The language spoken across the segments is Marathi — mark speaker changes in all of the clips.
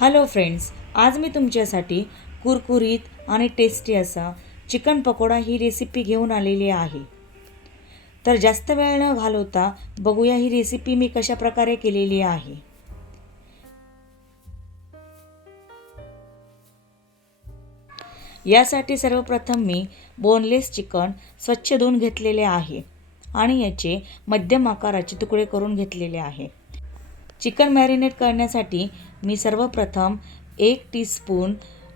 Speaker 1: हॅलो फ्रेंड्स आज मी तुमच्यासाठी कुरकुरीत आणि टेस्टी असा चिकन पकोडा ही रेसिपी घेऊन आलेली आहे. तर जास्त वेळ न घालवता बघूया ही रेसिपी मी कशा प्रकारे केलेली आहे. यासाठी सर्वप्रथम मी बोनलेस चिकन स्वच्छ धुवून घेतलेले आहे आणि याचे मध्यम आकाराचे तुकडे करून घेतलेले आहे. चिकन मॅरिनेट करण्यासाठी मी सर्वप्रथम एक टीस्पून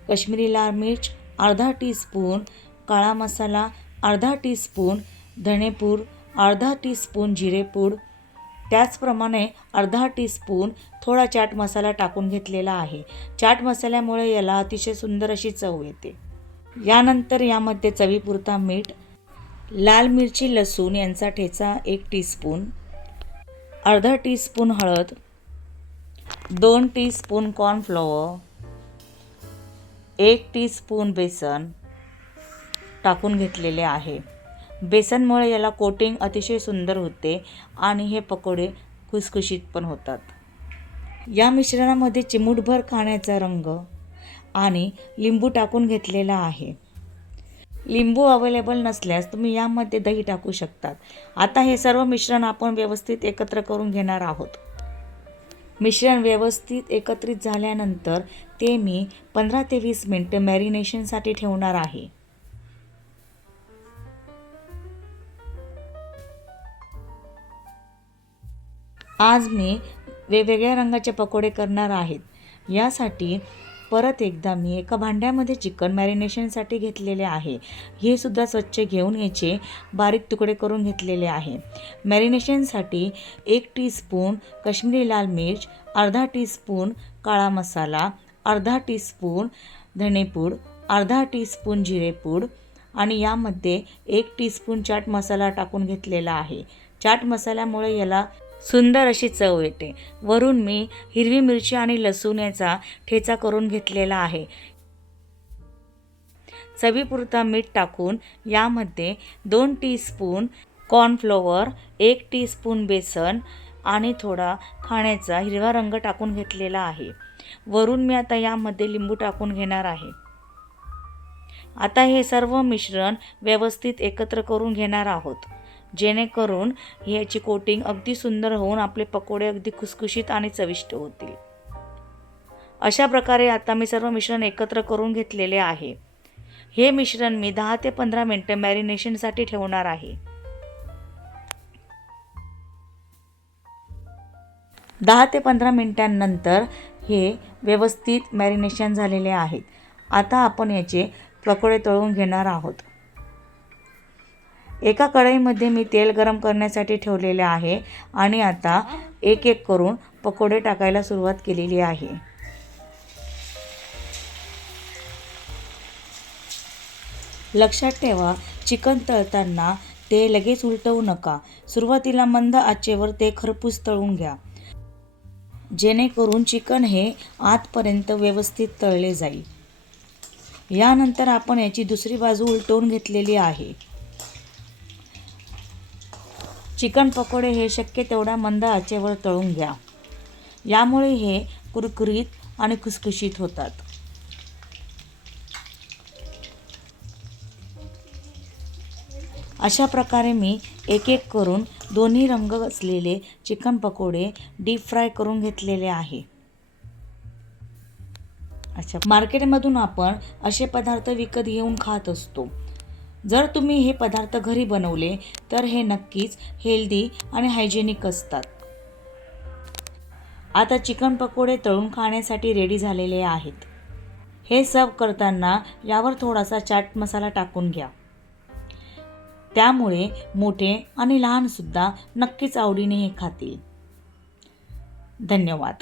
Speaker 1: काश्मिरी लाल मिर्च अर्धा टीस्पून काळा मसाला अर्धा टीस्पून धणेपूड अर्धा टीस्पून जिरेपूड त्याचप्रमाणे अर्धा टीस्पून थोडा चाट मसाला टाकून घेतलेला आहे. चाट मसाल्यामुळे याला अतिशय सुंदर अशी चव येते. यानंतर यामध्ये चवीपुरता मीठ लाल मिरची लसूण यांचा ठेचा एक टीस्पून अर्धा टीस्पून हळद दोन टीस्पून कॉर्नफ्लॉवर एक टीस्पून बेसन टाकून घेतलेले आहे. बेसनमुळे याला कोटिंग अतिशय सुंदर होते आणि हे पकोडे खुसखुशीत पण होतात. या मिश्रणामध्ये चिमूटभर खाण्याचा रंग आणि लिंबू टाकून घेतलेला आहे. लिंबू अवेलेबल नसल्यास तुम्ही यामध्ये दही टाकू शकतात. आता हे सर्व मिश्रण आपण व्यवस्थित एकत्र करून घेणार आहोत. मिश्रण व्यवस्थित एकत्रित झाल्यानंतर ते मी पंधरा ते वीस मिनटं मॅरिनेशनसाठी ठेवणार आहे. आज मी वेगवेगळ्या रंगाचे पकोडे करणार आहेत. यासाठी परत एकदा मी एका भांड्यामध्ये चिकन मॅरिनेशनसाठी घेतलेले आहे. हे सुद्धा स्वच्छ घेऊन याचे बारीक तुकडे करून घेतलेले आहे. मॅरिनेशनसाठी एक टीस्पून काश्मीरी लाल मिर्च अर्धा टीस्पून काळा मसाला अर्धा टीस्पून धणेपूड अर्धा टीस्पून जिरेपूड आणि यामध्ये एक टीस्पून चाट मसाला टाकून घेतलेला आहे. चाट मसाल्यामुळे याला सुंदर अशी चव येते. वरून मी हिरवी मिरची आणि लसूण याचा ठेचा करून घेतलेला आहे. चवीपुरता मीठ टाकून यामध्ये दोन टीस्पून कॉर्नफ्लॉवर एक टीस्पून बेसन आणि थोडा खाण्याचा हिरवा रंग टाकून घेतलेला आहे. वरून मी आता यामध्ये लिंबू टाकून घेणार आहे. आता हे सर्व मिश्रण व्यवस्थित एकत्र करून घेणार आहोत. जेणेकरून ह्याची कोटिंग अगदी सुंदर होऊन आपले पकोडे अगदी खुसखुशीत आणि चविष्ट होतील. अशा प्रकारे आता मी सर्व मिश्रण एकत्र करून घेतलेले आहे. हे मिश्रण मी दहा ते पंधरा मिनटं मॅरिनेशनसाठी ठेवणार आहे. दहा ते पंधरा मिनटांनंतर हे व्यवस्थित मॅरिनेशन झालेले आहेत. आता आपण याचे पकोडे तळून घेणार आहोत. एका कढईमध्ये मी तेल गरम करण्यासाठी ठेवलेले आहे आणि आता एक एक करून पकोडे टाकायला सुरुवात केलेली आहे. लक्षात ठेवा चिकन तळताना ते लगेच उलटवू नका. सुरुवातीला मंद आचेवर ते खरपूस तळून घ्या. जेणेकरून चिकन हे आतपर्यंत व्यवस्थित तळले जाईल. यानंतर आपण याची दुसरी बाजू उलटवून घेतलेली आहे. चिकन पकोडे हे शक्य तेवढ्या मंद आचेवर तळून घ्या. यामुळे हे कुरकुरीत आणि खुसखुशीत होतात. अशा प्रकारे मी एक एक करून दोन्ही रंग असलेले चिकन पकोडे डीप फ्राय करून घेतलेले आहे. अच्छा मार्केटमधून आपण असे पदार्थ विकत घेऊन खात असतो. जर तुम्ही हे पदार्थ घरी बनवले तर हे नक्कीच हेल्दी आणि हायजेनिक असतात. आता चिकन पकोडे तळून खाण्यासाठी रेडी झालेले आहेत. हे सर्व करताना यावर थोडासा चाट मसाला टाकून घ्या. त्यामुळे मोठे आणि लहानसुद्धा नक्कीच आवडीने हे खातील. धन्यवाद.